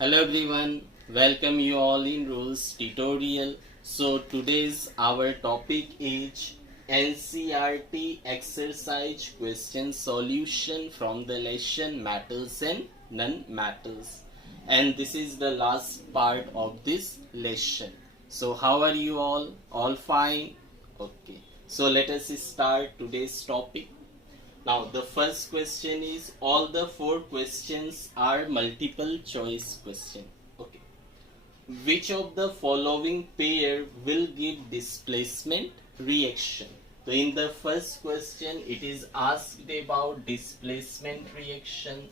Hello everyone, welcome you all in rules tutorial. So today's our topic is NCRT exercise question solution from the lesson matters and non-matters. And this is the last part of this lesson. So how are you all? All fine? Okay. So let us start today's topic. Now the first question is all the four questions are multiple choice question. Okay. Which of the following pair will give displacement reaction? So in the first question it is asked about displacement reaction.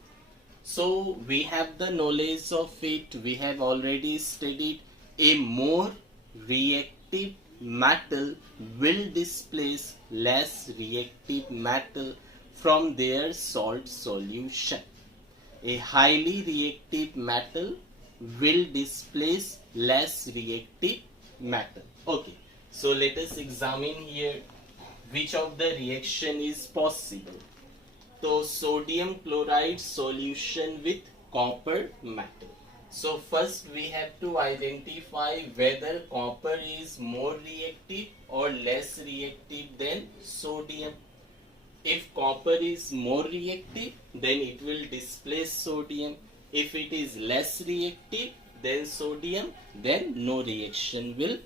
So we have the knowledge of it. We have already studied a more reactive metal will displace less reactive metal from their salt solution. A highly reactive metal will displace less reactive metal. Okay, so let us examine here which of the reaction is possible. So sodium chloride solution with copper metal. So first we have to identify whether copper is more reactive or less reactive than sodium. If copper is more reactive, then it will displace sodium. If it is less reactive than sodium, then no reaction will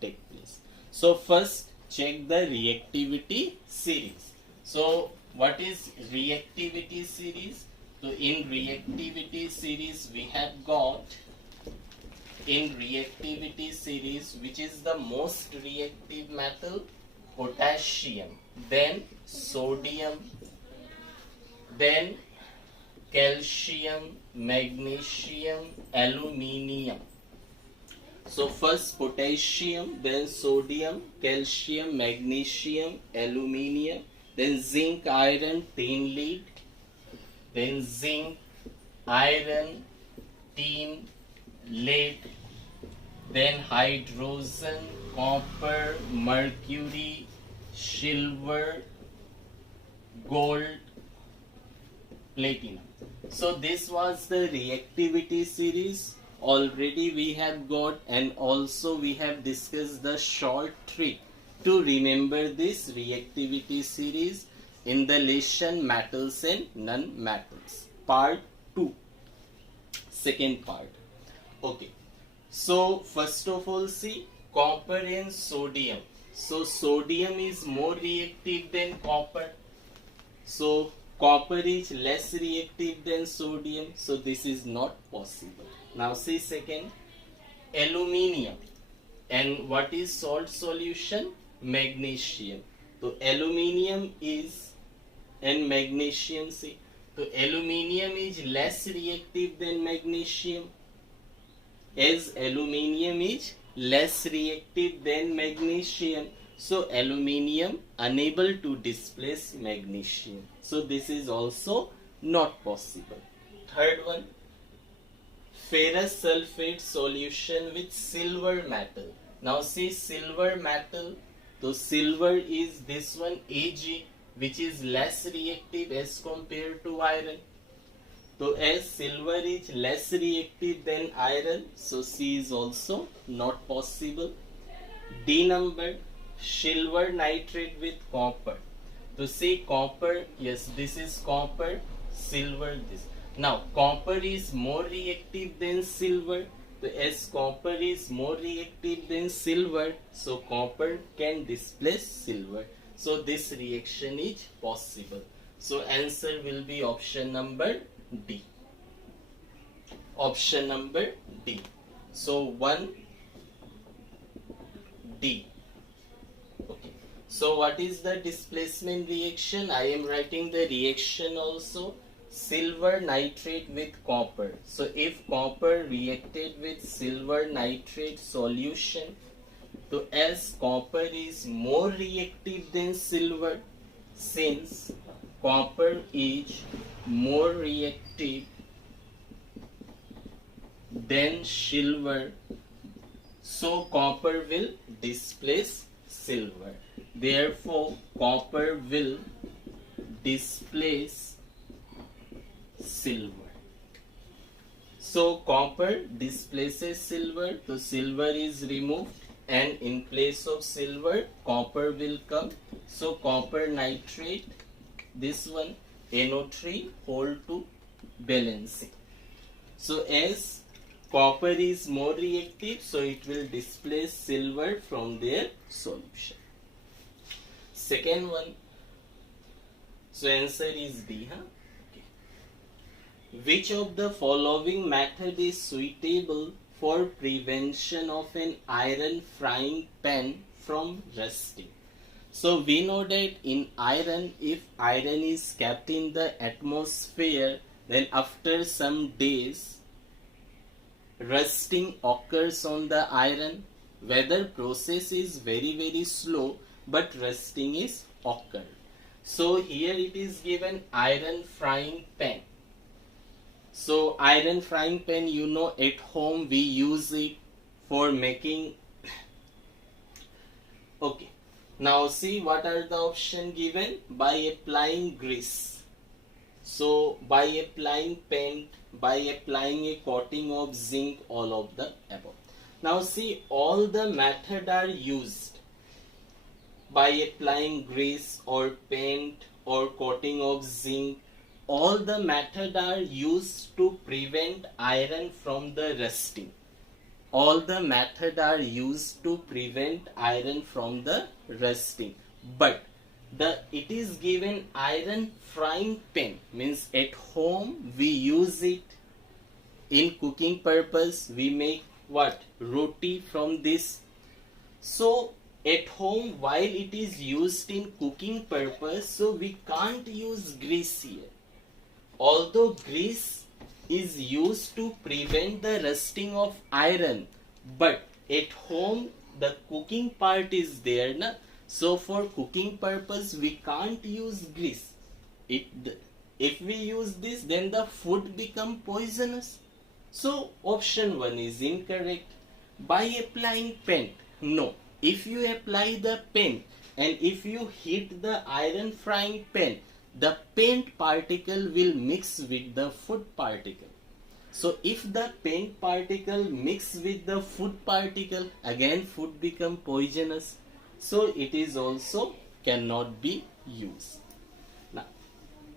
take place. So first check the reactivity series. So what is reactivity series? So in reactivity series we have got which is the most reactive metal, potassium, then sodium, then calcium, magnesium, aluminium. So first potassium, then sodium, calcium, magnesium, aluminium, then zinc, iron, tin, lead, then zinc, iron, tin, lead, then hydrogen, copper, mercury, silver, gold, platinum. So this was the reactivity series. Already we have got, and also we have discussed the short trick to remember this reactivity series in the lesson metals and non-metals part 2, second part. Okay, so first of all see copper and sodium. So sodium is more reactive than copper. So copper is less reactive than sodium. So this is not possible. Now see second, aluminium. And what is salt solution? Magnesium. So aluminium is, and magnesium, see. So aluminium is less reactive than magnesium. As aluminium is less reactive than magnesium, so aluminium unable to displace magnesium. So this is also not possible. Third one, ferrous sulfate solution with silver metal. Now see silver metal, so silver is this one Ag, which is less reactive as compared to iron. So as silver is less reactive than iron, so C is also not possible. D number, silver nitrate with copper. So say copper, yes, this is copper, silver this. Now copper is more reactive than silver. So as copper is more reactive than silver, so copper can displace silver. So this reaction is possible. So answer will be option number D. Option number D. So 1 D. Okay. So what is the displacement reaction? I am writing the reaction also. Silver nitrate with copper. So if copper reacted with silver nitrate solution, so as copper is more reactive than silver, since copper is more reactive than silver, so copper will displace silver. Therefore, copper will displace silver. So copper displaces silver, so silver is removed, and in place of silver copper will come. So copper nitrate, this one NO3 hold to balancing. So as copper is more reactive, so it will displace silver from their solution. Second one, so answer is D, huh? Okay. Which of the following method is suitable for prevention of an iron frying pan from rusting? So we know that in iron, if iron is kept in the atmosphere, then after some days rusting occurs on the iron. Whether process is very slow, but rusting is occurred. So here it is given iron frying pan. So iron frying pan, you know, at home we use it for making. Okay. Now see what are the options given. By applying grease. So by applying paint, by applying a coating of zinc, all of the above. Now see, all the method are used. By applying grease or paint or coating of zinc, all the method are used to prevent iron from the rusting. All the method are used to prevent iron from the rusting. But it is given iron frying pan, means at home we use it in cooking purpose. We make what? Roti from this. So at home, while it is used in cooking purpose, so we can't use grease here. Although grease is used to prevent the rusting of iron, but at home the cooking part is there, na? So for cooking purpose we can't use grease. If we use this, then the food become poisonous. So option 1 is incorrect. By applying paint, no. If you apply the paint and if you heat the iron frying pan, the paint particle will mix with the food particle. So if the paint particle mix with the food particle, again food become poisonous. So it is also cannot be used. Now,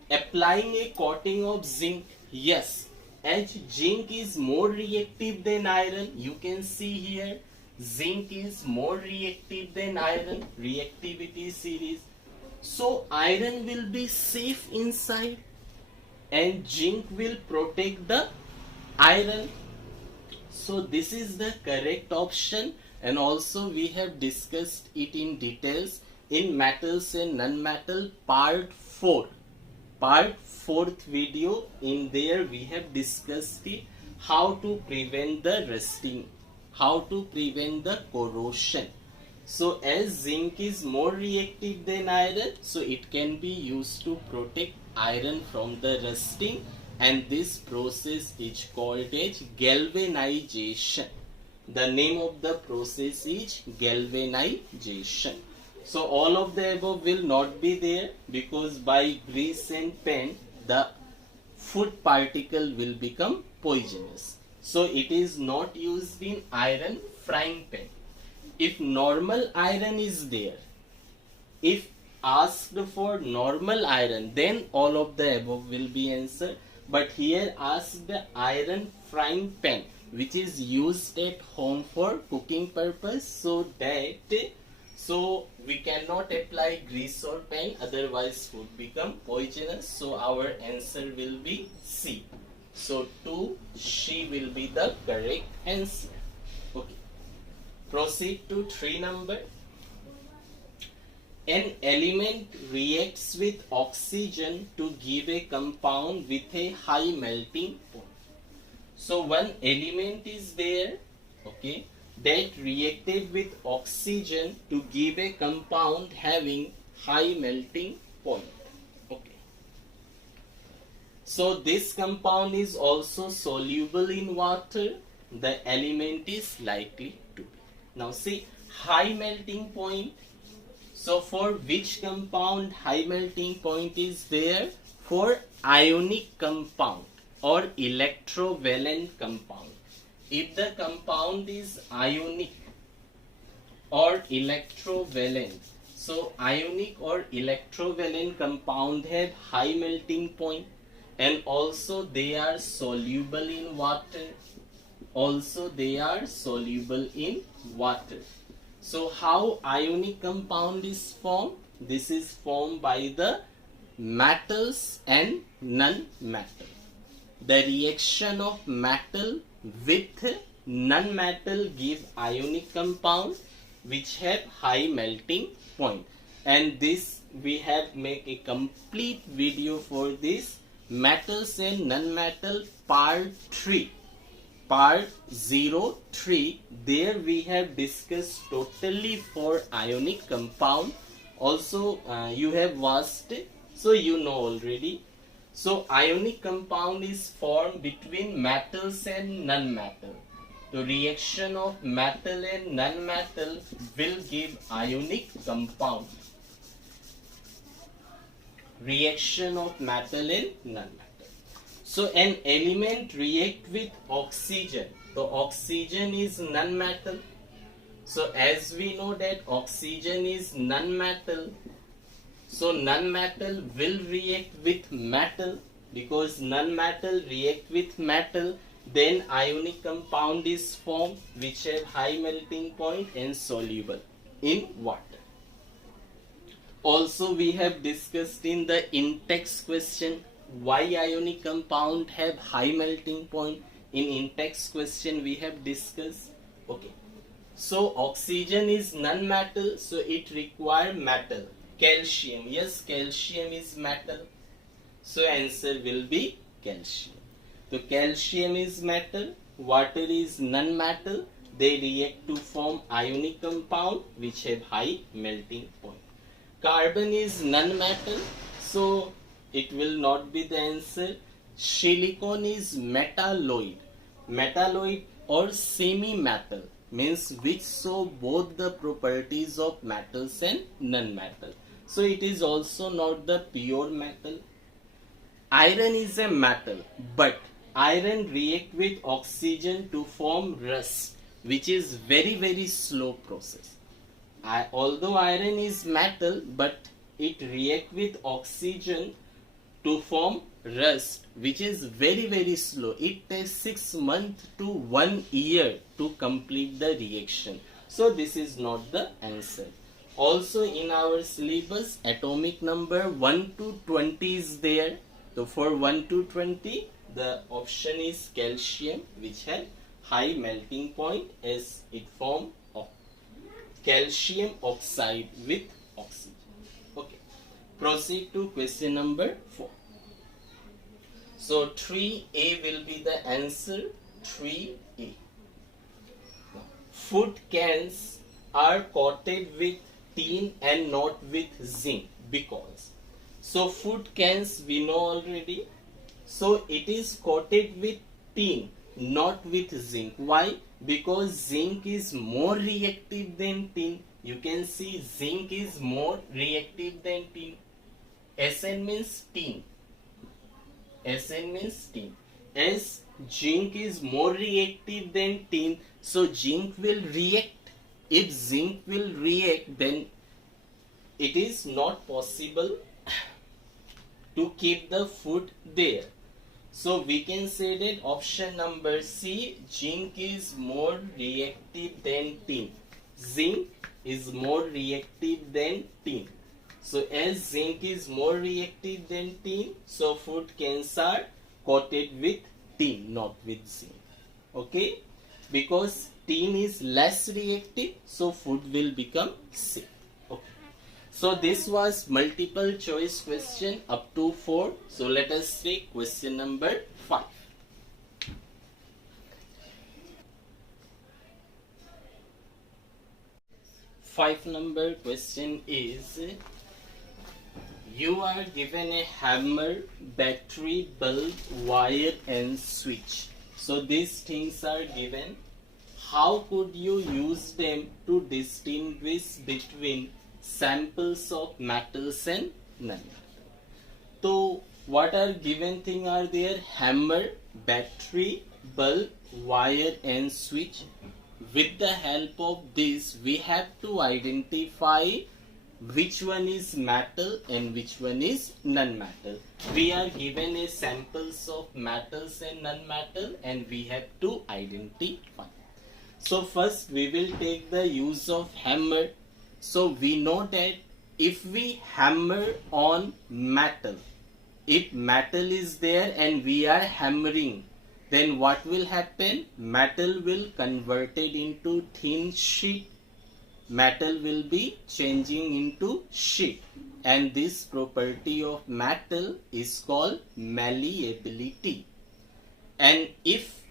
applying a coating of zinc, yes, as zinc is more reactive than iron, you can see here, zinc is more reactive than iron, reactivity series. So iron will be safe inside and zinc will protect the iron. So this is the correct option, and also we have discussed it in details in metals and non-metal part 4. Part 4th video, in there we have discussed it, how to prevent the rusting, how to prevent the corrosion. So as zinc is more reactive than iron, so it can be used to protect iron from the rusting, and this process is called as galvanization. The name of the process is galvanization. So all of the above will not be there, because by grease and paint the food particle will become poisonous. So it is not used in iron frying pan. If normal iron is there, if asked for normal iron, then all of the above will be answered. But here asked the iron frying pan, which is used at home for cooking purpose, so we cannot apply grease or paint, otherwise food become poisonous. So our answer will be C. So 2C will be the correct answer. Okay. Proceed to 3 number. An element reacts with oxygen to give a compound with a high melting point. So one element is there, okay, that reacted with oxygen to give a compound having high melting point. Okay. So this compound is also soluble in water. The element is likely to be. Now see, high melting point. So for which compound high melting point is there? For ionic compound. or electrovalent compound. If the compound is ionic or electrovalent, so ionic or electrovalent compound have high melting point, and also they are soluble in water. So how ionic compound is formed? This is formed by the metals and non-metal. The reaction of metal with non-metal give ionic compound which have high melting point. And this we have make a complete video for this metals and non-metal part 3. Part 03, there we have discussed totally for ionic compound. Also you have watched it, so you know already. So ionic compound is formed between metals and non-metal. The reaction of metal and non-metal will give ionic compound. Reaction of metal and non-metal. So an element react with oxygen. So oxygen is non-metal. So as we know that oxygen is non-metal, so non-metal will react with metal. Because non-metal react with metal, then ionic compound is formed which have high melting point and soluble in water. Also we have discussed in the in-text question why ionic compound have high melting point. In in-text question we have discussed. Okay, so oxygen is non-metal, so it require metal. Calcium, yes, calcium is metal, so answer will be calcium. So calcium is metal, water is non-metal, they react to form ionic compound which have high melting point. Carbon is non-metal, so it will not be the answer. Silicon is metalloid. Metalloid or semi-metal means which show both the properties of metals and non-metal. So it is also not the pure metal. Iron is a metal, but iron react with oxygen to form rust, which is very slow process. Although iron is metal, but it react with oxygen to form rust, which is very slow. It takes 6 months to 1 year to complete the reaction. So this is not the answer. Also in our syllabus, atomic number 1 to 20 is there. So for 1 to 20, the option is calcium, which has high melting point as it form calcium oxide with oxygen. Okay, proceed to question number 4. So 3A will be the answer. 3A. Food cans are coated with tin and not with zinc because. So food cans we know already. So it is coated with tin, not with zinc. Why? Because zinc is more reactive than tin. You can see zinc is more reactive than tin. Sn means tin. Sn means tin. As zinc is more reactive than tin, so zinc will react. If zinc will react, then it is not possible to keep the food there. So we can say that option number C, zinc is more reactive than tin. Zinc is more reactive than tin. So as zinc is more reactive than tin, so food cans are coated with tin, not with zinc. Okay? Because tin is less reactive, so food will become safe. Okay. So this was multiple choice question up to 4. So let us take question number 5. Five number question is, you are given a hammer, battery, bulb, wire and switch. So these things are given. How could you use them to distinguish between samples of metals and non-metal? So what are given thing are there? Hammer, battery, bulb, wire and switch. With the help of this we have to identify which one is metal and which one is non-metal. We are given a samples of metals and non-metal and we have to identify. So first we will take the use of hammer. So we know that if we hammer on metal, if metal is there and we are hammering, then what will happen? Metal will converted into thin sheet. Metal will be changing into sheet, and this property of metal is called malleability. And if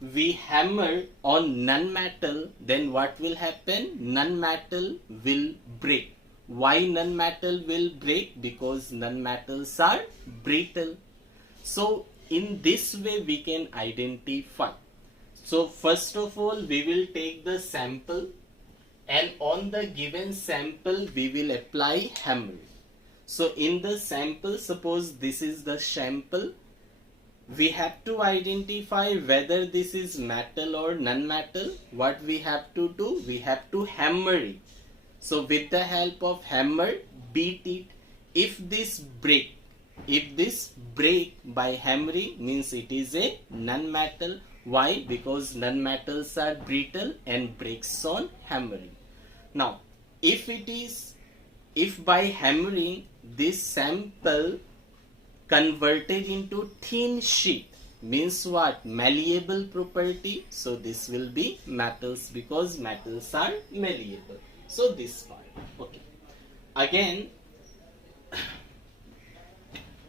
we hammer on non-metal, then what will happen? Non-metal will break. Why non-metal will break? Because non-metals are brittle. So in this way we can identify. So first of all we will take the sample, and on the given sample we will apply hammering. So in the sample, suppose this is the sample, we have to identify whether this is metal or non-metal. What we have to do? We have to hammer it. So with the help of hammer, beat it. If this break by hammering, means it is a non-metal. Why? Because non-metals are brittle and breaks on hammering. Now, if by hammering this sample converted into thin sheet, means what? Malleable property. So this will be metals because metals are malleable. So this part. Okay. Again,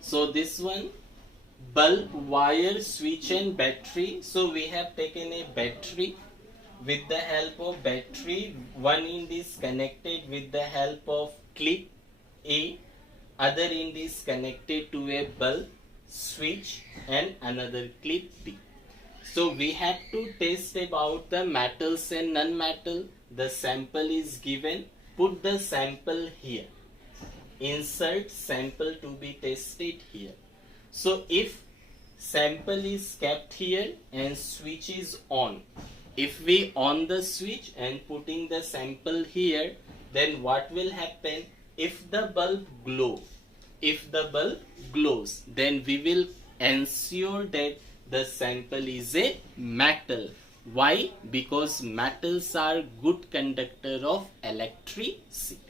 so this one, bulb, wire, switch and battery. So we have taken a battery. With the help of battery, one end is connected with the help of clip A, other end is connected to a bulb, switch and another clip B. So we have to test about the metals and non-metal. The sample is given. Put the sample here. Insert sample to be tested here. So if sample is kept here and switch is on, if we on the switch and putting the sample here, then what will happen? If the bulb glows, then we will ensure that the sample is a metal. Why? Because metals are good conductor of electricity.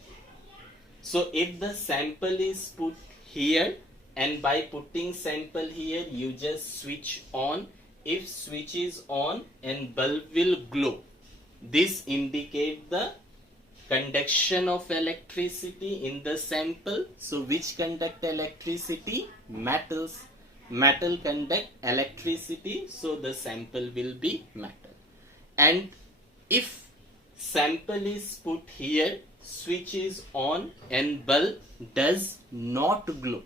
So if the sample is put here, and by putting sample here you just switch on. If switch is on and bulb will glow, this indicate the conduction of electricity in the sample. So which conduct electricity? Metals. Metal conduct electricity, so the sample will be metal. And if sample is put here, switch is on and bulb does not glow.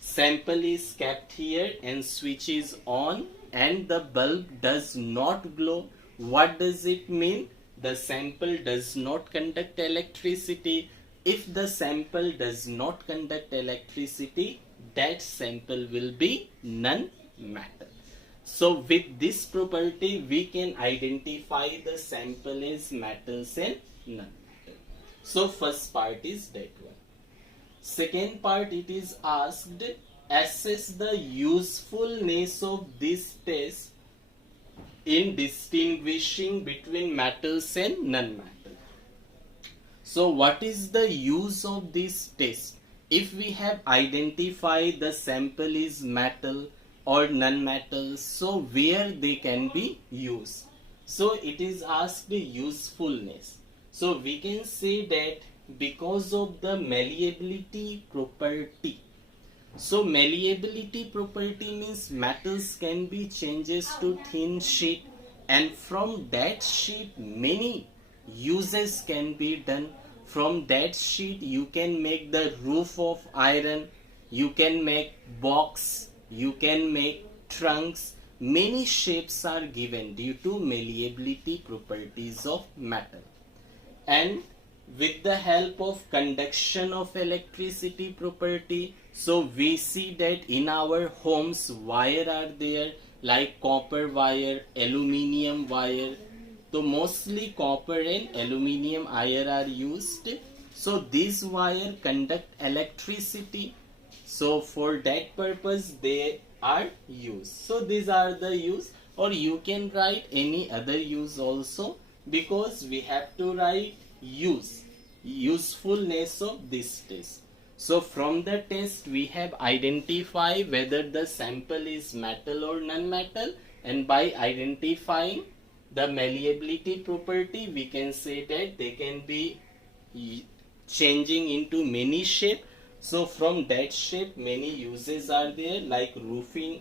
Sample is kept here and switch is on and the bulb does not glow. What does it mean? The sample does not conduct electricity. If the sample does not conduct electricity, that sample will be non-metal. So with this property we can identify the sample as metals and non-metal. So first part is that one. Second part, it is asked, assess the usefulness of this test in distinguishing between metals and non-metal. So what is the use of this test? If we have identified the sample is metal or non-metal, so where they can be used? So it is asked the usefulness. So we can say that because of the malleability property. So malleability property means metals can be changes to thin sheet, and from that sheet many uses can be done. From that sheet you can make the roof of iron, you can make box, you can make trunks. Many shapes are given due to malleability properties of metal. And with the help of conduction of electricity property, So we see that in our homes wire are there like copper wire, aluminium wire. So mostly copper and aluminium wire are used. So this wire conduct electricity. So for that purpose they are used. So these are the use, or you can write any other use also, because we have to write use, usefulness of this test. So from the test we have identify whether the sample is metal or non-metal, and by identifying the malleability property we can say that they can be changing into many shape. So from that shape many uses are there like roofing,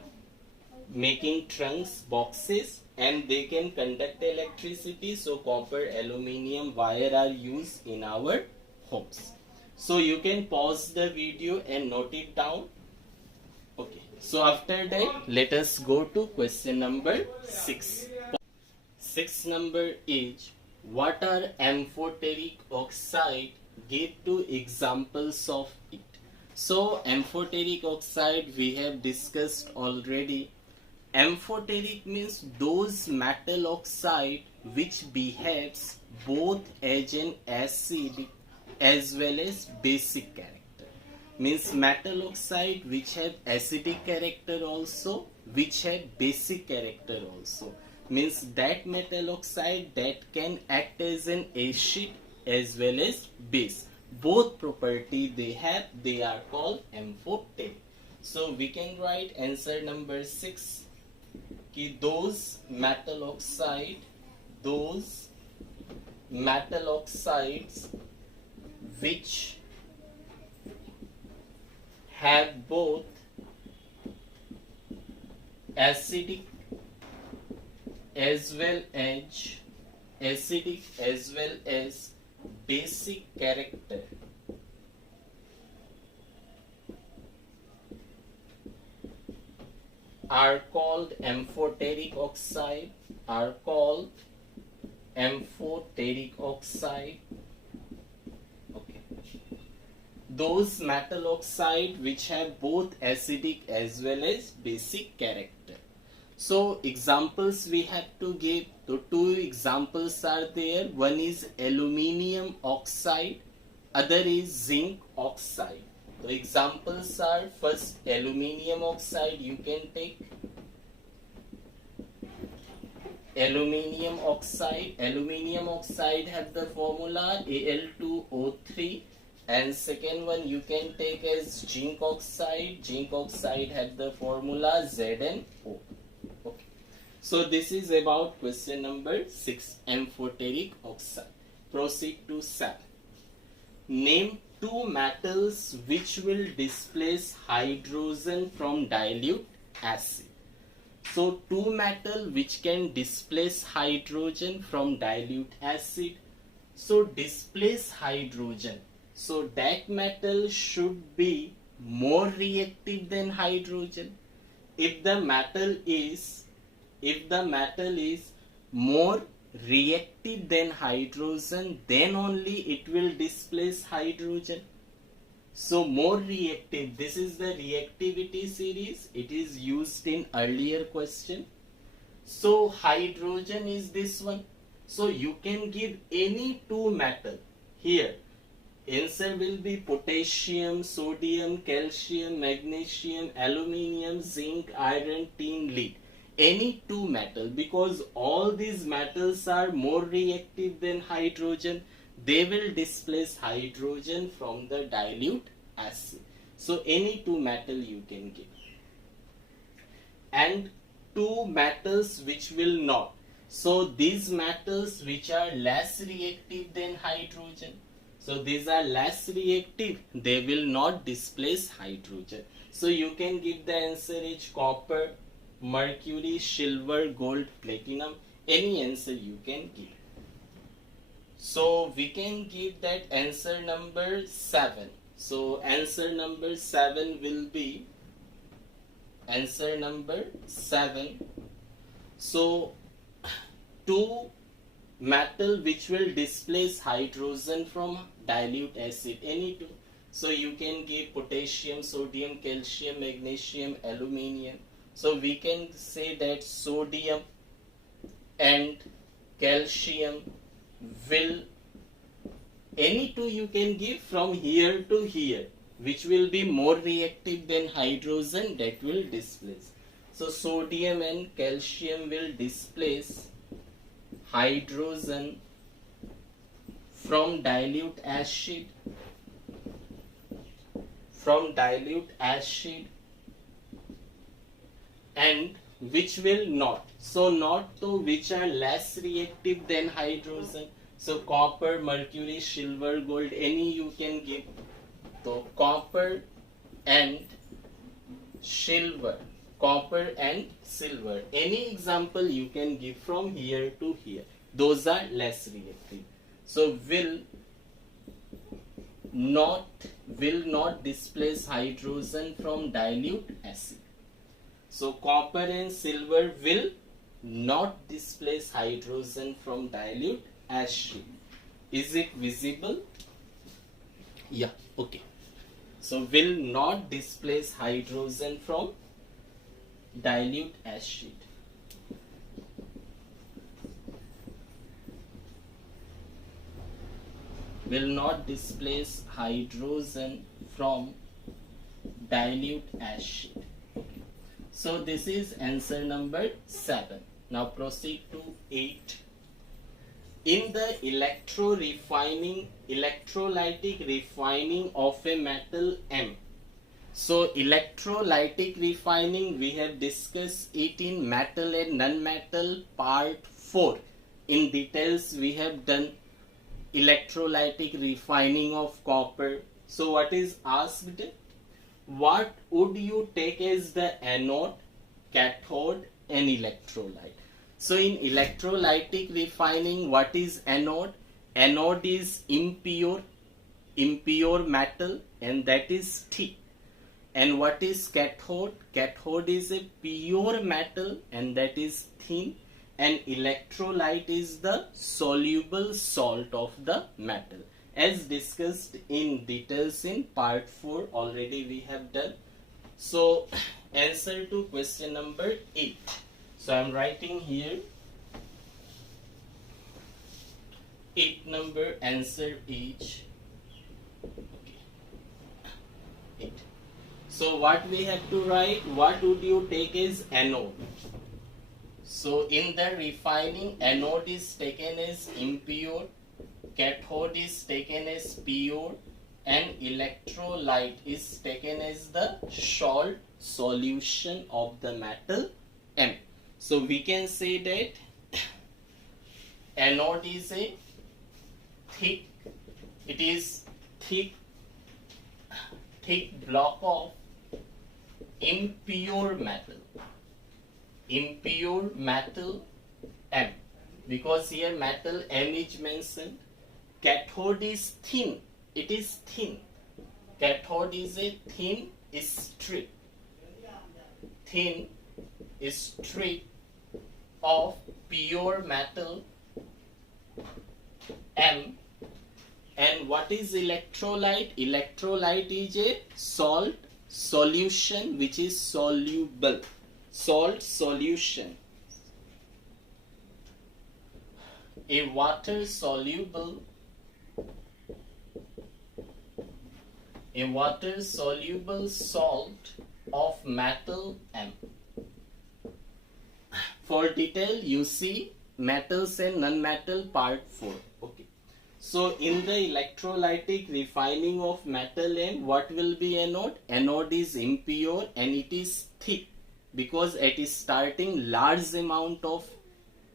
making trunks, boxes, and they can conduct electricity. So copper, aluminium wire are used in our homes. So you can pause the video and note it down. Okay, so after that let us go to question number 6. 6 number is, what are amphoteric oxide? Give 2 examples of it. So amphoteric oxide we have discussed already. Amphoteric means those metal oxide which behaves both as an acid as well as basic character. Means metal oxide which have acidic character also, which have basic character also. Means that metal oxide that can act as an acid as well as base. Both property they have, they are called amphoteric. So we can write answer number 6. Those metal oxides which have both acidic as well as basic character are called amphoteric oxide, Okay. Those metal oxide which have both acidic as well as basic character. So examples we have to give. So 2 examples are there. One is aluminium oxide, other is zinc oxide. So examples are, first aluminium oxide, you can take aluminium oxide. Aluminium oxide have the formula Al2O3, and second one you can take as zinc oxide. Zinc oxide have the formula ZnO. Okay. So this is about question number 6, amphoteric oxide. Proceed to 7. Name 2 metals which will displace hydrogen from dilute acid. So 2 metal which can displace hydrogen from dilute acid. So displace hydrogen. So that metal should be more reactive than hydrogen. If the metal is more reactive than hydrogen, then only it will displace hydrogen. So more reactive, this is the reactivity series, it is used in earlier question. So hydrogen is this one. So you can give any 2 metal here. Answer will be potassium, sodium, calcium, magnesium, aluminium, zinc, iron, tin, lead. Any 2 metal, because all these metals are more reactive than hydrogen, they will displace hydrogen from the dilute acid. So any 2 metal you can give. And 2 metals which will not. So these metals which are less reactive than hydrogen. So these are less reactive, they will not displace hydrogen. So you can give the answer is copper, mercury, silver, gold, platinum, any answer you can give. So we can give that answer number 7. So answer number 7 will be answer number 7. So 2 metal which will displace hydrogen from dilute acid, any 2. So you can give potassium, sodium, calcium, magnesium, aluminium. So we can say that sodium and calcium will, any two you can give from here to here, which will be more reactive than hydrogen, that will displace. So sodium and calcium will displace hydrogen from dilute acid, and which will not. So not to which are less reactive than hydrogen. So copper, mercury, silver, gold, any you can give. So copper and silver, any example you can give from here to here. Those are less reactive. So will not displace hydrogen from dilute acid. So copper and silver will not displace hydrogen from dilute acid. Is it visible? Yeah, okay. So will not displace hydrogen from dilute acid. Will not displace hydrogen from dilute acid. Okay. So this is answer number 7. Now proceed to 8. In the electrolytic refining of a metal M. So electrolytic refining, we have discussed it in metal and non-metal part 4. In details we have done electrolytic refining of copper. So what is asked? What would you take as the anode, cathode and electrolyte? So in electrolytic refining, what is anode? Anode is impure metal, and that is thick. And what is cathode? Cathode is a pure metal, and that is thin. And electrolyte is the soluble salt of the metal, as discussed in details in part 4 already we have done. So answer to question number 8. So I am writing here 8 number answer each. Okay. 8. So what we have to write? What would you take as anode? So in the refining, anode is taken as impure, cathode is taken as pure, and electrolyte is taken as the salt solution of the metal M. So we can say that anode is a thick block of impure metal M, because here metal M is mentioned. Cathode is thin, it is thin. Cathode is a thin strip of pure metal M. And what is electrolyte? Electrolyte is a salt solution which is soluble. Salt solution. A water soluble salt of metal M. For detail you see metals and non-metal part 4. Okay. So in the electrolytic refining of metal M, what will be anode? Anode is impure and it is thick, because at its starting large amount of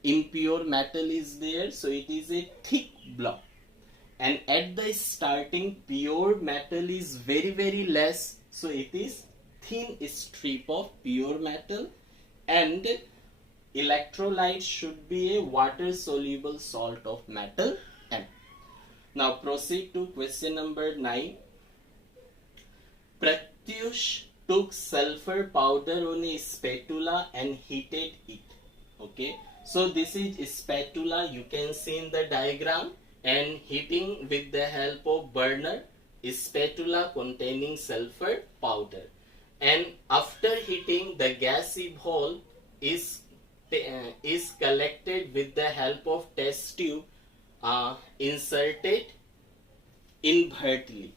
impure metal is there, so it is a thick block. And at the starting pure metal is very less, so it is thin strip of pure metal. And electrolyte should be a water soluble salt of metal M. Now proceed to question number 9. Pratyush took sulfur powder on a spatula and heated it. Okay, so this is a spatula, you can see in the diagram, and heating with the help of burner. spatula containing sulfur powder, and after heating the gas evolve is collected with the help of test tube inserted invertly.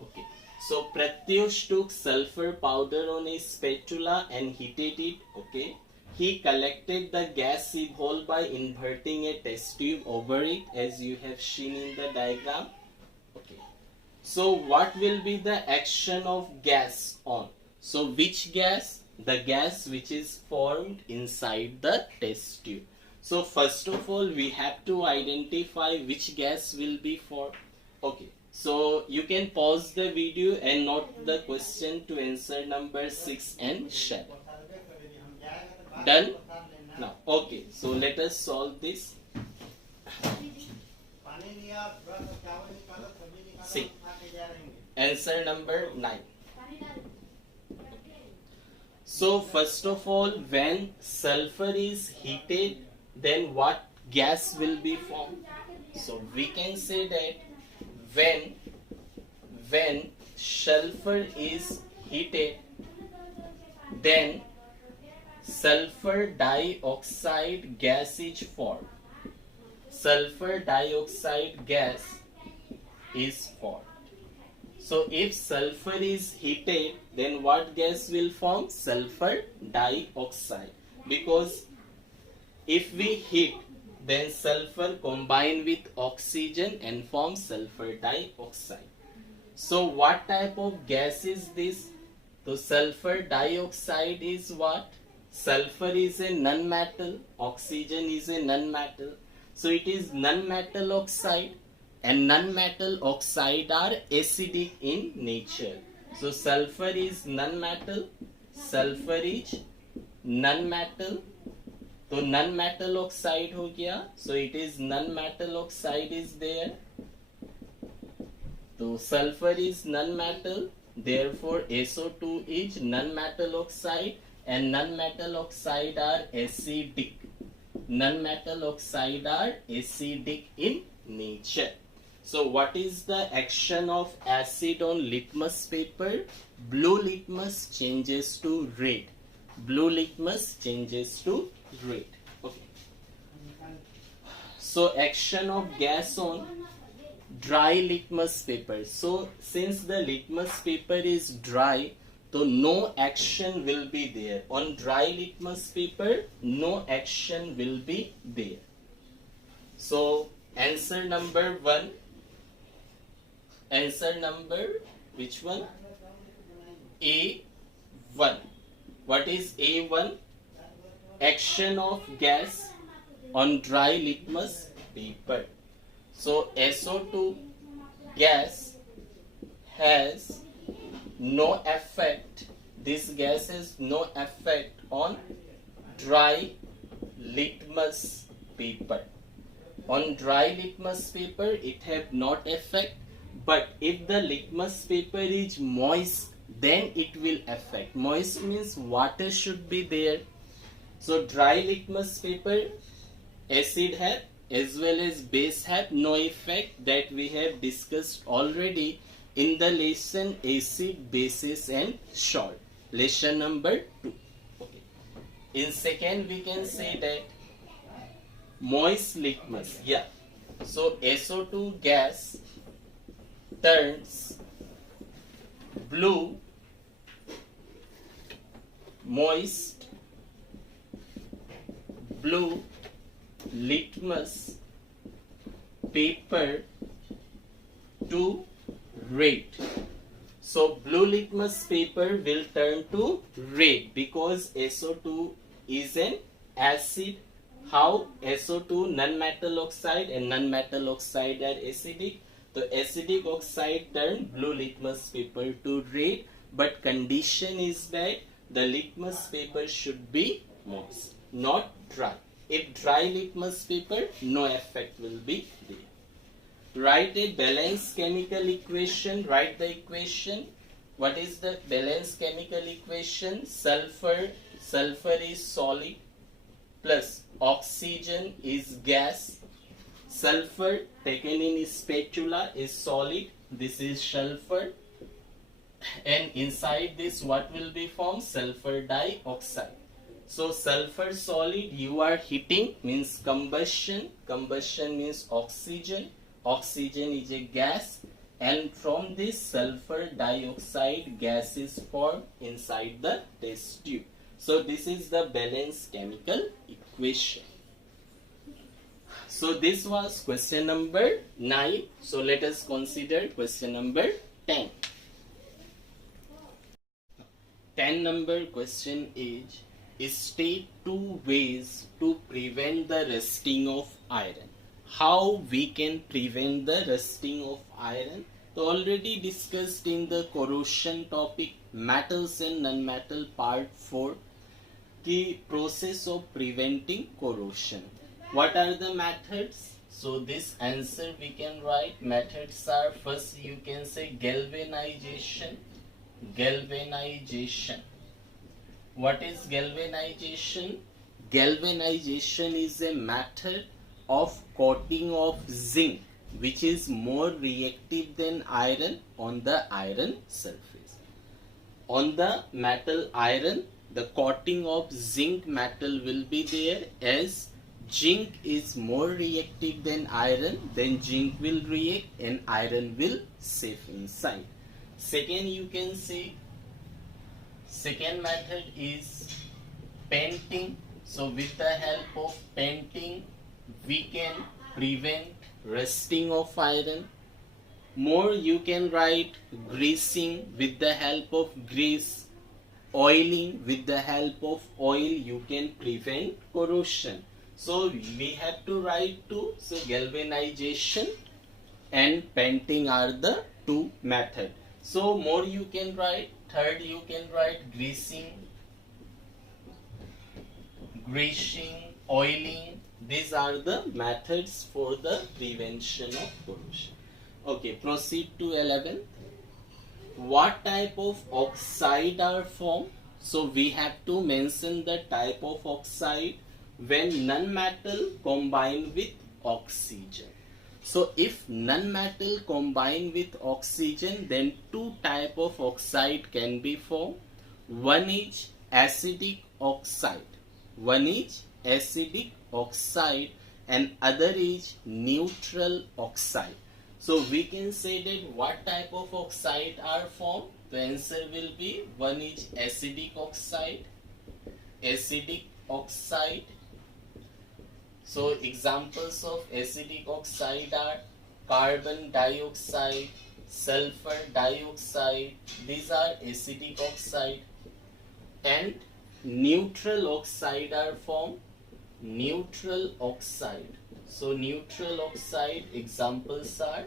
Okay, so Pratyush took sulfur powder on a spatula and heated it. Okay, he collected the gas evolved by inverting a test tube over it, as you have seen in the diagram. Okay, so what will be the action of gas on? So which gas? The gas which is formed inside the test tube. So first of all, we have to identify which gas will be formed. Okay, so you can pause the video and note the question to answer number 6 and 7. Done? Now, okay, so let us solve this. See, answer number 9. So first of all, when sulfur is heated, then what gas will be formed? So we can say that when sulfur is heated, then sulfur dioxide gas is formed. Sulfur dioxide gas is formed. So if sulfur is heated, then what gas will form? Sulfur dioxide. Because if we heat, then sulfur combine with oxygen and form sulfur dioxide. So what type of gas is this? So sulfur dioxide is what? Sulfur is a non-metal, oxygen is a non-metal. So it is non-metal oxide, and non-metal oxide are acidic in nature. So sulfur is non-metal, sulfur is non-metal. तो none metal oxide हो गया, so it is non metal oxide is there. तो sulphur is non metal, therefore SO2 is non metal oxide, and non metal oxide are acidic. Non metal oxide are acidic in nature. So what is the action of acid on litmus paper? Blue litmus changes to red. Blue litmus changes to red. Okay. So action of gas on dry litmus paper. So since the litmus paper is dry, so no action will be there. On dry litmus paper, no action will be there. So answer number 1. Answer number which one? A1. What is A1? Action of gas on dry litmus paper. So SO2 gas has no effect. This gas has no effect on dry litmus paper. On dry litmus paper, it have not effect. But if the litmus paper is moist, then it will affect. Moist means water should be there. So dry litmus paper, acid have as well as base have no effect, that we have discussed already in the lesson acid, bases and salt. Lesson number 2. Okay. In second we can say that moist litmus. Yeah. So SO2 gas turns blue, moist blue litmus paper to red. So blue litmus paper will turn to red because SO2 is an acid. How? SO2 non-metal oxide, and non-metal oxide are acidic. So acidic oxide turn blue litmus paper to red, but condition is that the litmus paper should be moist, not dry. If dry litmus paper, no effect will be there. Write a balanced chemical equation. Write the equation. What is the balanced chemical equation? Sulfur is solid plus oxygen is gas. Sulfur taken in spatula is solid, This is sulfur, and inside this what will be formed? Sulfur dioxide. So sulfur solid you are heating, means combustion. Combustion means oxygen. Oxygen is a gas, and from this sulfur dioxide gas is formed inside the test tube. So this is the balanced chemical equation. So this was question number 9. So let us consider question number 10. 10 number question is state 2 ways to prevent the rusting of iron. How we can prevent the rusting of iron? So already discussed in the corrosion topic, metals and non-metal part 4, the process of preventing corrosion. What are the methods? So this answer we can write. Methods are, first you can say galvanization. Galvanization. What is galvanization? Galvanization is a method of coating of zinc which is more reactive than iron on the iron surface. On the metal iron, the coating of zinc metal will be there, as zinc is more reactive than iron, then zinc will react and iron will safe inside. Second, you can say, second method is painting. So with the help of painting, we can prevent rusting of iron. More you can write greasing with the help of grease. Oiling with the help of oil you can prevent corrosion. So we have to write two. So galvanization and painting are the two methods. So more you can write. Third you can write greasing, oiling. These are the methods for the prevention of corrosion. Okay, proceed to 11th. What type of oxide are formed? So we have to mention the type of oxide when non-metal combine with oxygen. So if non-metal combine with oxygen, then two type of oxide can be formed. One is acidic oxide. One is acidic oxide and other is neutral oxide. So we can say that what type of oxide are formed? The answer will be one is acidic oxide. Acidic oxide. So examples of acidic oxide are carbon dioxide, sulfur dioxide. These are acidic oxide. And neutral oxide are formed. Neutral oxide. So neutral oxide examples are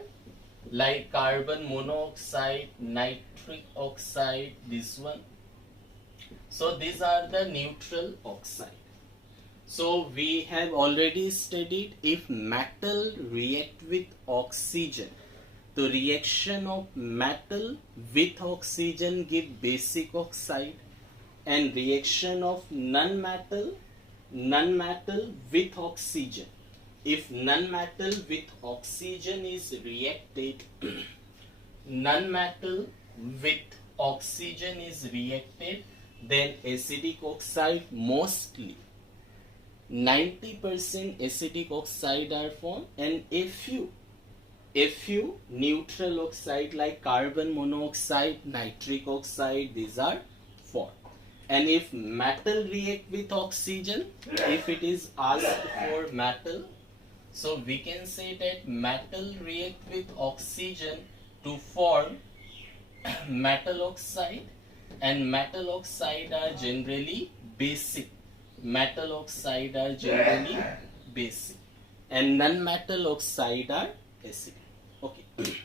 like carbon monoxide, nitric oxide, this one. So these are the neutral oxide. So we have already studied if metal react with oxygen, the reaction of metal with oxygen give basic oxide, and reaction of non-metal with oxygen. If non-metal with oxygen is reacted, non-metal with oxygen is reacted, then acidic oxide, mostly 90% acidic oxide are formed, and a few neutral oxide like carbon monoxide, nitric oxide, these are formed. And if metal react with oxygen, if it is asked for metal, so we can say that metal react with oxygen to form metal oxide, and metal oxide are generally basic. Metal oxide are generally basic, and non-metal oxide are acidic. Okay.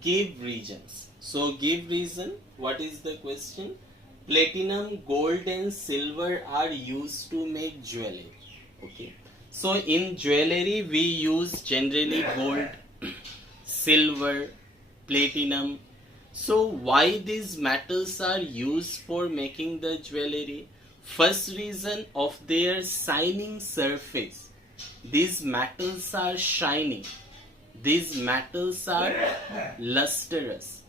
Give reasons. So give reason. What is the question? Platinum, gold and silver are used to make jewelry. Okay. So in jewelry we use generally gold, silver, platinum. So why these metals are used for making the jewelry? First reason, of their shining surface. These metals are shining, these metals are lustrous.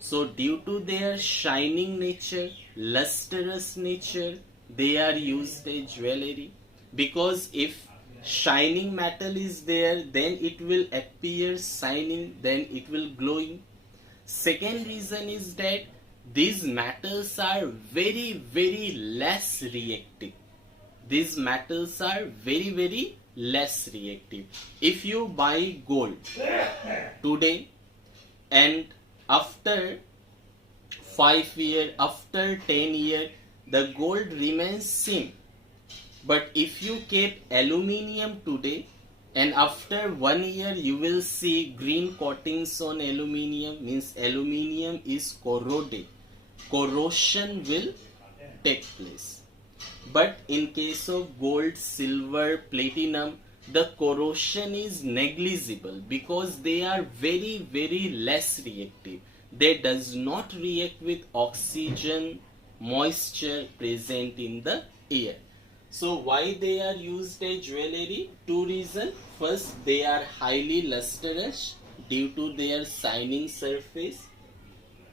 So due to their shining nature, lustrous nature, they are used as jewelry. Because if shining metal is there, then it will appear shining, then it will glowing. Second reason is that these metals are very less reactive. These metals are very less reactive. If you buy gold today and after 5 years, after 10 years, the gold remains same. But if you keep aluminium today and after 1 year you will see green coatings on aluminium, means aluminium is corroded. Corrosion will take place. But in case of gold, silver, platinum, the corrosion is negligible because they are very less reactive. They does not react with oxygen, moisture present in the air. So why they are used as jewelry? Two reasons. First, they are highly lustrous due to their shining surface,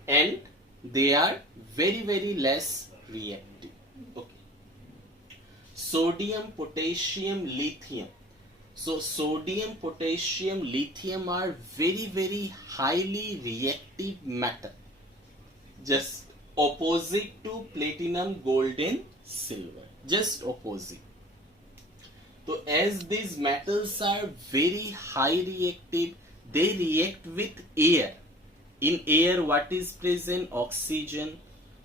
and they are very less reactive. Okay. Sodium, potassium, lithium. So sodium, potassium, lithium are very highly reactive metal. Just opposite to platinum, gold and silver. Just opposite. So as these metals are very high reactive, they react with air. In air, what is present? Oxygen,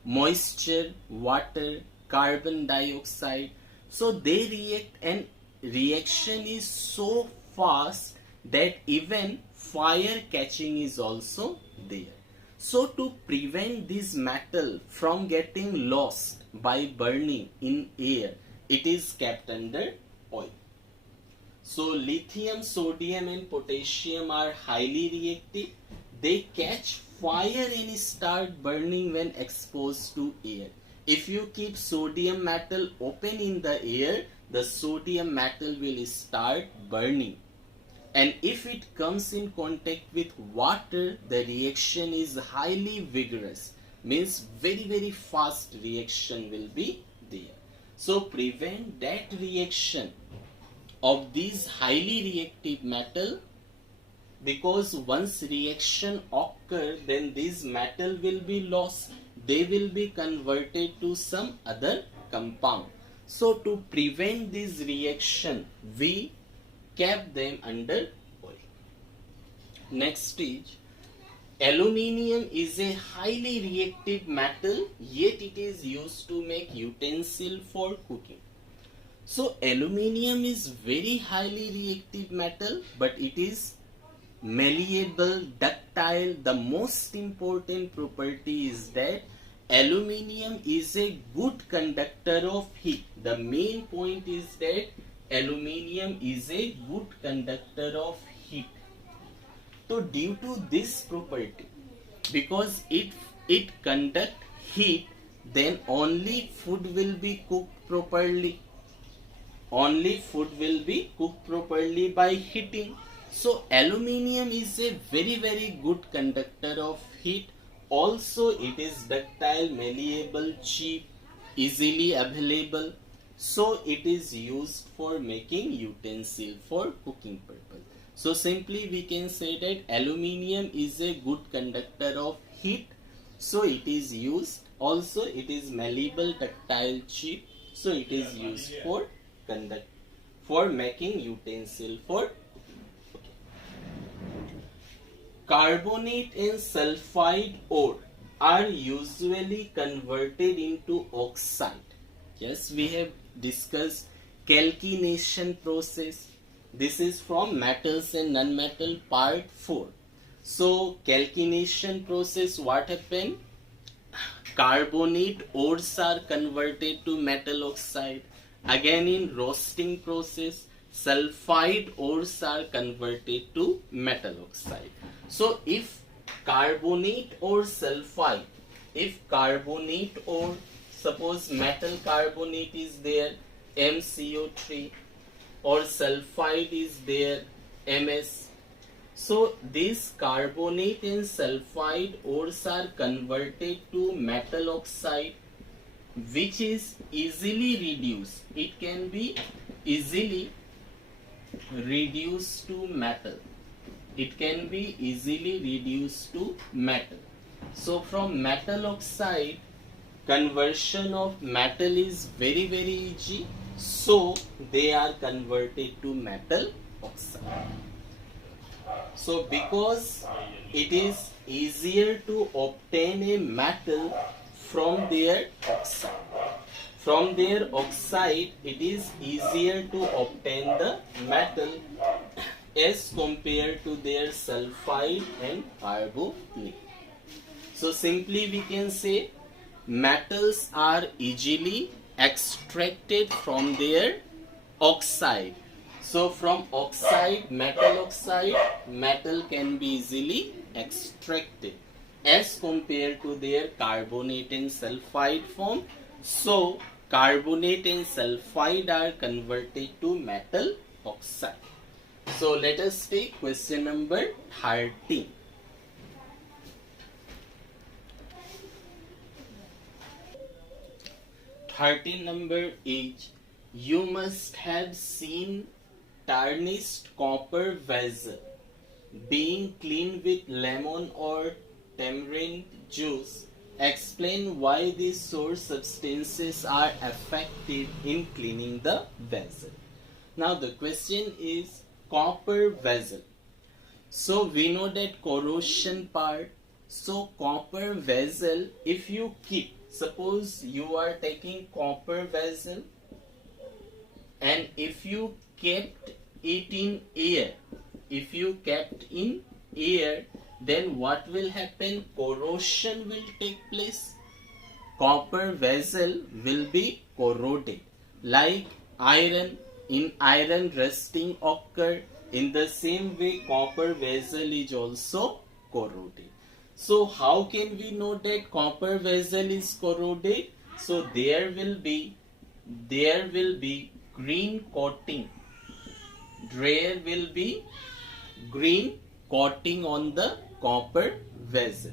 moisture, water, carbon dioxide. So they react, and reaction is so fast that even fire catching is also there. So to prevent this metal from getting lost by burning in air, it is kept under oil. So lithium, sodium and potassium are highly reactive. They catch fire and start burning when exposed to air. If you keep sodium metal open in the air, the sodium metal will start burning. And if it comes in contact with water, the reaction is highly vigorous. Means very fast reaction will be there. So prevent that reaction of these highly reactive metal, because once reaction occur, then this metal will be lost. They will be converted to some other compound. So to prevent this reaction, we kept them under oil. Next stage. Aluminium is a highly reactive metal, yet it is used to make utensil for cooking. So aluminium is very highly reactive metal, but it is malleable, ductile. The most important property is that aluminium is a good conductor of heat. The main point is that aluminium is a good conductor of heat. So due to this property, because it conduct heat, then only food will be cooked properly. Only food will be cooked properly by heating. So aluminium is a very good conductor of heat. Also it is ductile, malleable, cheap, easily available. So it is used for making utensil for cooking purpose. So simply we can say that aluminium is a good conductor of heat. So it is used. Also it is malleable, ductile, cheap. So it is used for making utensil for cooking. Carbonate and sulfide ore are usually converted into oxide. Yes, we have discussed calcination process. This is from metals and non-metal part 4. So calcination process, what happened? Carbonate ores are converted to metal oxide. Again in roasting process, sulfide ores are converted to metal oxide. So if carbonate or sulfide, if carbonate ore, suppose metal carbonate is there, MCO3, or sulfide is there, MS, So these carbonate and sulfide ores are converted to metal oxide, which is easily reduced. It can be easily reduced to metal. It can be easily reduced to metal. So from metal oxide, conversion of metal is very easy. So they are converted to metal oxide. So because it is easier to obtain a metal from their oxide. From their oxide, it is easier to obtain the metal as compared to their sulfide and carbonate. So simply we can say metals are easily extracted from their oxide. So from oxide, metal can be easily extracted as compared to their carbonate and sulfide form. So carbonate and sulfide are converted to metal oxide. So let us take question number 13. Number 8. You must have seen tarnished copper vessel being cleaned with lemon or tamarind juice. Explain why these source substances are effective in cleaning the vessel. Now the question is copper vessel. So we know that corrosion part. So copper vessel, if you keep, suppose you are taking copper vessel and if you kept it in air, then what will happen? Corrosion will take place. Copper vessel will be corroded. Like iron, in iron rusting occur. In the same way, copper vessel is also corroded. So how can we know that copper vessel is corroded? So there will be green coating. There will be green coating on the copper vessel.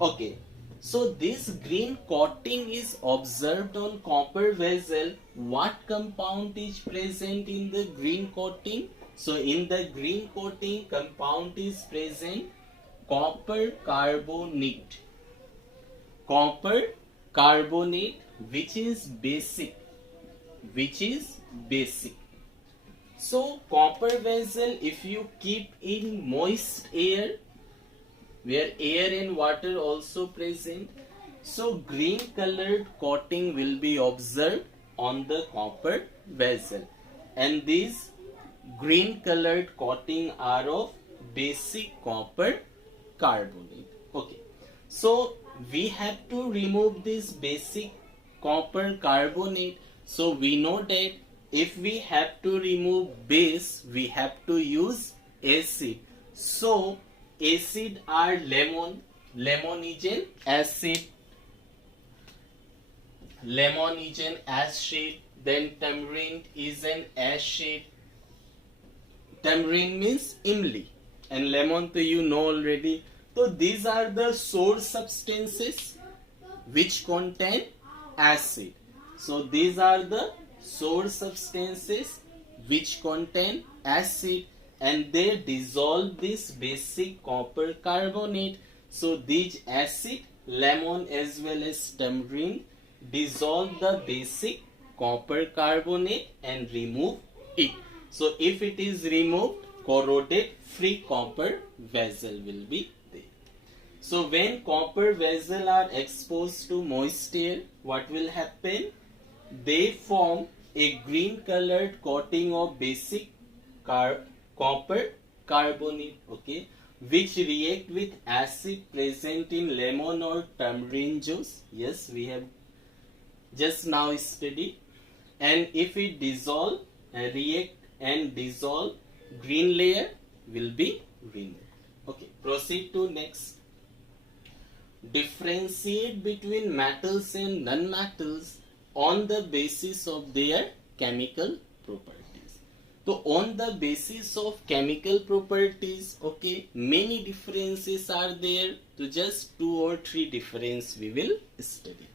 Okay, so this green coating is observed on copper vessel. What compound is present in the green coating? So in the green coating, compound is present copper carbonate. Copper carbonate, which is basic. So copper vessel, if you keep in moist air, where air and water also present, so green colored coating will be observed on the copper vessel, and these green colored coating are of basic copper carbonate. Okay, so we have to remove this basic copper carbonate. So we know that if we have to remove base, we have to use acid. So acid are lemon. Lemon is an acid. Then tamarind is an acid. Tamarind means imli, and lemon to you know already. So these are the source substances which contain acid. So these are the source substances which contain acid, and they dissolve this basic copper carbonate. So these acid, lemon as well as tamarind, dissolve the basic copper carbonate and remove it. So if it is removed, corroded free copper vessel will be there. So when copper vessel are exposed to moist air, what will happen? They form a green colored coating of basic copper carbonate, okay, which react with acid present in lemon or tamarind juice. Yes, we have just now studied. And if it dissolve, react and dissolve, green layer will be removed. Okay, proceed to next. Differentiate between metals and non-metals on the basis of their chemical properties. So on the basis of chemical properties, okay, many differences are there. So just 2 or 3 difference we will study.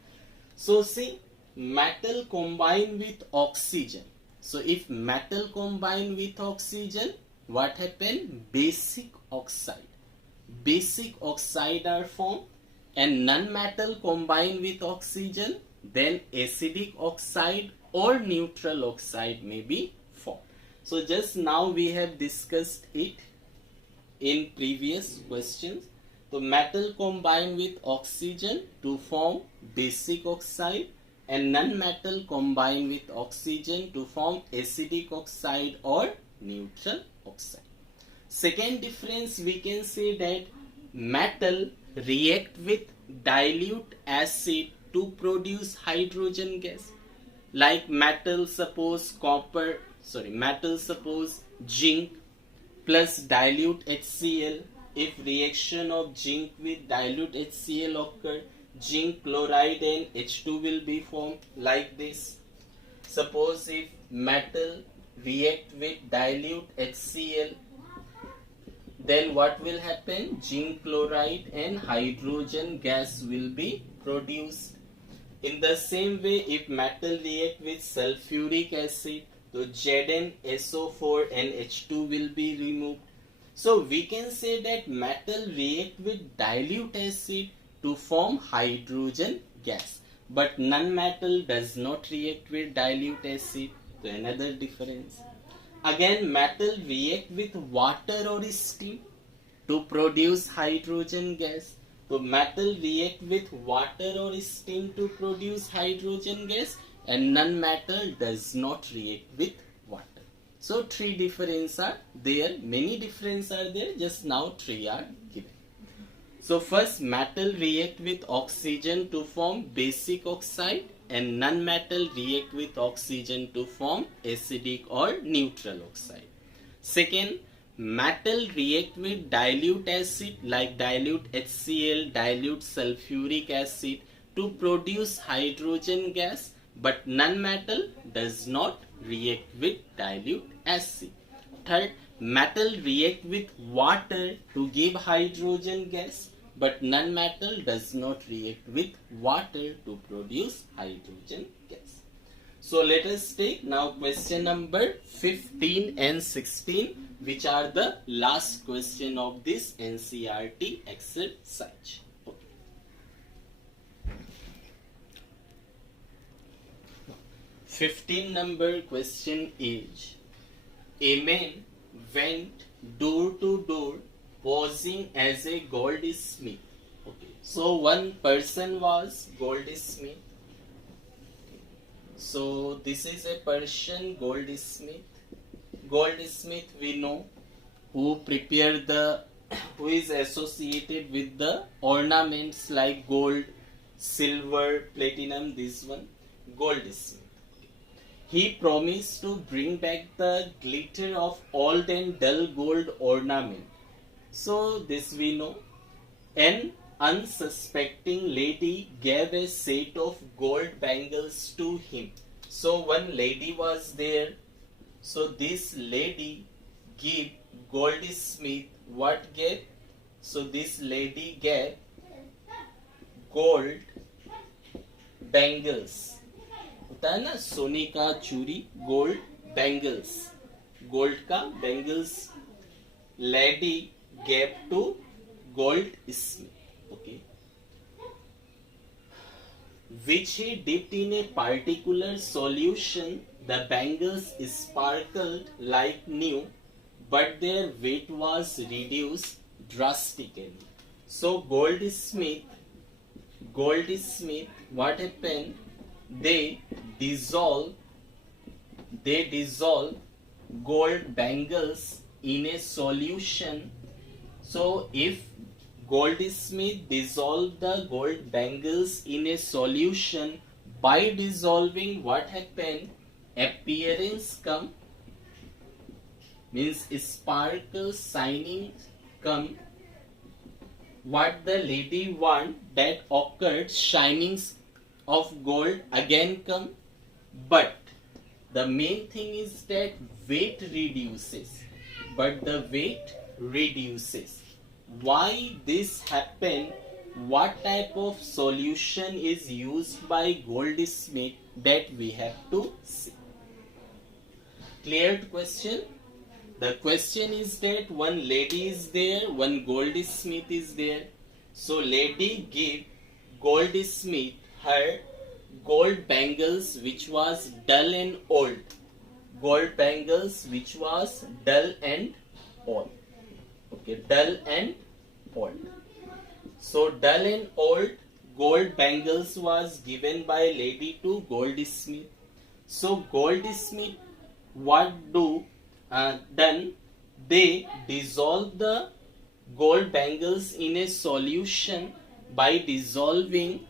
So see, metal combine with oxygen. So if metal combine with oxygen, what happen? Basic oxide. Basic oxide are formed, and non-metal combine with oxygen, then acidic oxide or neutral oxide may be formed. So just now we have discussed it in previous questions. So metal combine with oxygen to form basic oxide, and non-metal combine with oxygen to form acidic oxide or neutral oxide. Second difference, we can say that metal react with dilute acid to produce hydrogen gas. Like metal suppose zinc plus dilute HCl. If reaction of zinc with dilute HCl occur, zinc chloride and H2 will be formed like this. Suppose if metal react with dilute HCl, then what will happen? Zinc chloride and hydrogen gas will be produced. In the same way, if metal react with sulfuric acid, so ZnSO4 and H2 will be removed. So we can say that metal react with dilute acid to form hydrogen gas, but non-metal does not react with dilute acid. So another difference. Again, metal react with water or steam to produce hydrogen gas. So metal react with water or steam to produce hydrogen gas, and non-metal does not react with water. So 3 differences are there. Many differences are there. Just now 3 are given. So first, metal react with oxygen to form basic oxide, and non-metal react with oxygen to form acidic or neutral oxide. Second, metal react with dilute acid like dilute HCl, dilute sulfuric acid to produce hydrogen gas, but non-metal does not react with dilute acid. Third, metal react with water to give hydrogen gas, but non-metal does not react with water to produce hydrogen gas. So let us take now question number 15 and 16, which are the last question of this NCERT exercise. Okay. 15 number question is, a man went door to door posing as a goldsmith. Okay. So one person was goldsmith. So this is a Persian goldsmith. Goldsmith we know who is associated with the ornaments like gold, silver, platinum. This one, goldsmith. He promised to bring back the glitter of old and dull gold ornament. So this we know. An unsuspecting lady gave a set of gold bangles to him. So one lady was there. So this lady gave goldsmith what gave? So this lady gave gold bangles. होता है ना सोने का चूड़ी, gold bangles, gold का bangles lady gave to goldsmith, okay, which he dipped in a particular solution. The bangles sparkled like new, but their weight was reduced drastically. So goldsmith, what happened? They dissolve gold bangles in a solution. So if goldsmith dissolve the gold bangles in a solution, by dissolving what happened? Appearance come, means sparkle, shining come. What the lady want, that occurred, shinings of gold again come. But the main thing is that weight reduces. But the weight reduces. Why this happen? What type of solution is used by Goldsmith, that we have to see. Cleared question? The question is that one lady is there, one goldsmith is there. So lady gave goldsmith her gold bangles which was dull and old. Gold bangles which was dull and old. Okay, dull and old. So dull and old gold bangles was given by lady to goldsmith. So goldsmith what done? They dissolve the gold bangles in a solution. By dissolving,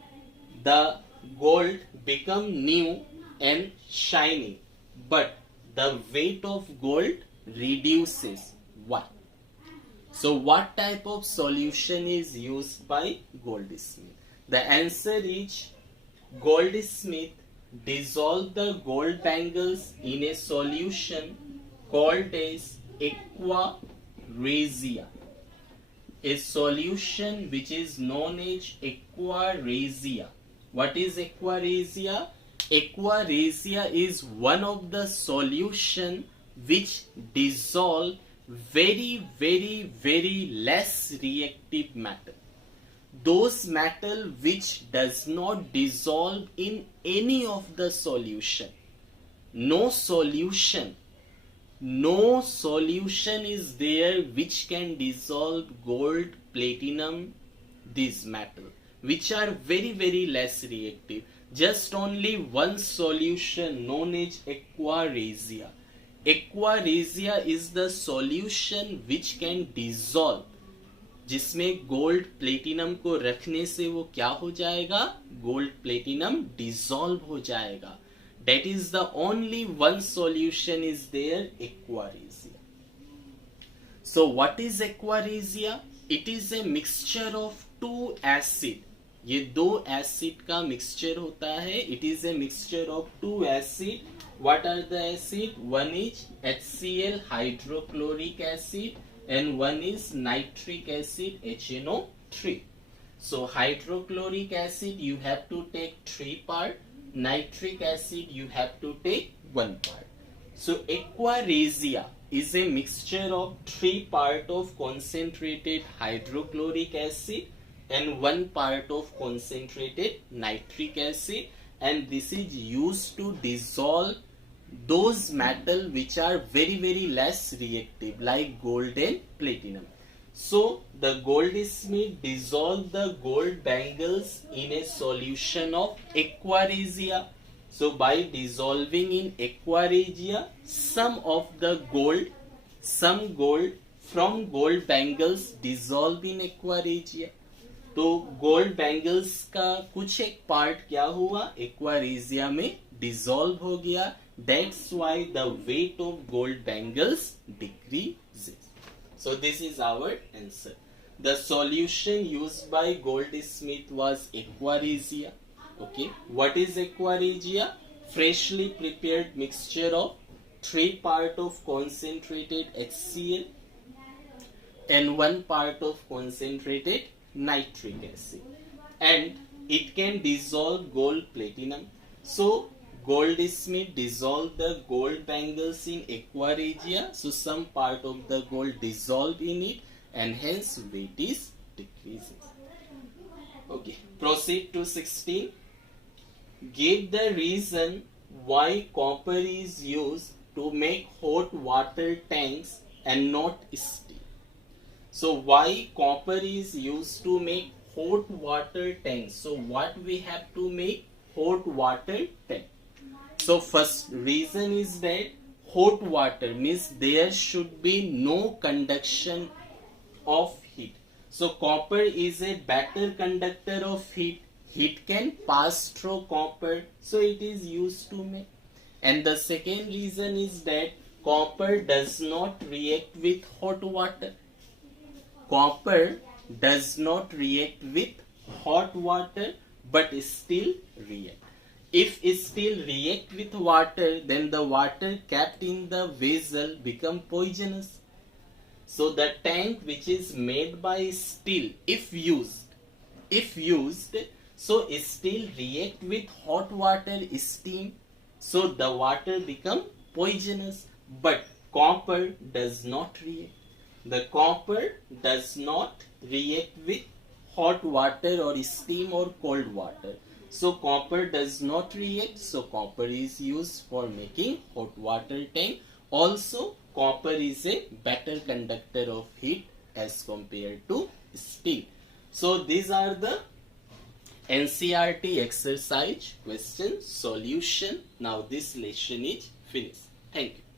the gold become new and shiny, but the weight of gold reduces. Why? So what type of solution is used by goldsmith? The answer is goldsmith dissolve the gold bangles in a solution called as aqua regia. A solution which is known as aqua regia. What is aqua regia? Aqua regia is one of the solution which dissolve very less reactive metal. Those metal which does not dissolve in any of the solution. No solution is there which can dissolve gold, platinum, these metal, which are very less reactive. Just only one solution known as aqua regia. Aqua regia is the solution which can dissolve, जिसमें gold platinum को रखने से वो क्या हो जाएगा? Gold platinum dissolve हो जाएगा. That is the only one solution is there, aqua regia. So what is aqua regia? It is a mixture of two acid. ये दो acid का mixture होता है. It is a mixture of two acid. What are the acid? One is HCl, hydrochloric acid, and one is nitric acid, HNO3. So hydrochloric acid you have to take 3 part, nitric acid you have to take 1 part. So aqua regia is a mixture of 3 part of concentrated hydrochloric acid and 1 part of concentrated nitric acid, and this is used to dissolve those metal which are very less reactive like gold and platinum. So the goldsmith dissolve the gold bangles in a solution of aqua regia. So by dissolving in aqua regia, some gold from gold bangles dissolve in aqua regia. तो gold bangles का कुछ एक part क्या हुआ? Aqua regia में dissolve हो गया. That's why the weight of gold bangles decreases. So this is our answer. The solution used by Goldsmith was aqua regia. Okay, what is aqua regia? Freshly prepared mixture of 3 part of concentrated HCl and 1 part of concentrated nitric acid, and it can dissolve gold, platinum. So Goldsmith dissolved the gold bangles in aqua regia, so some part of the gold dissolved in it, and hence weight is decreases. Okay, proceed to 16. Give the reason why copper is used to make hot water tanks and not steel. So why copper is used to make hot water tanks? So what we have to make hot water tank? So first reason is that hot water means there should be no conduction of heat. So copper is a better conductor of heat. Heat can pass through copper, so it is used to make. And the second reason is that copper does not react with hot water. Copper does not react with hot water but still react. If steel react with water, then the water kept in the vessel become poisonous. So the tank which is made by steel, if used, so steel react with hot water, steam, so the water become poisonous. But copper does not react. The copper does not react with hot water or steam or cold water. So copper does not react. So copper is used for making hot water tank. Also, copper is a better conductor of heat as compared to steel. So these are the NCERT exercise question solution. Now this lesson is finished. Thank you.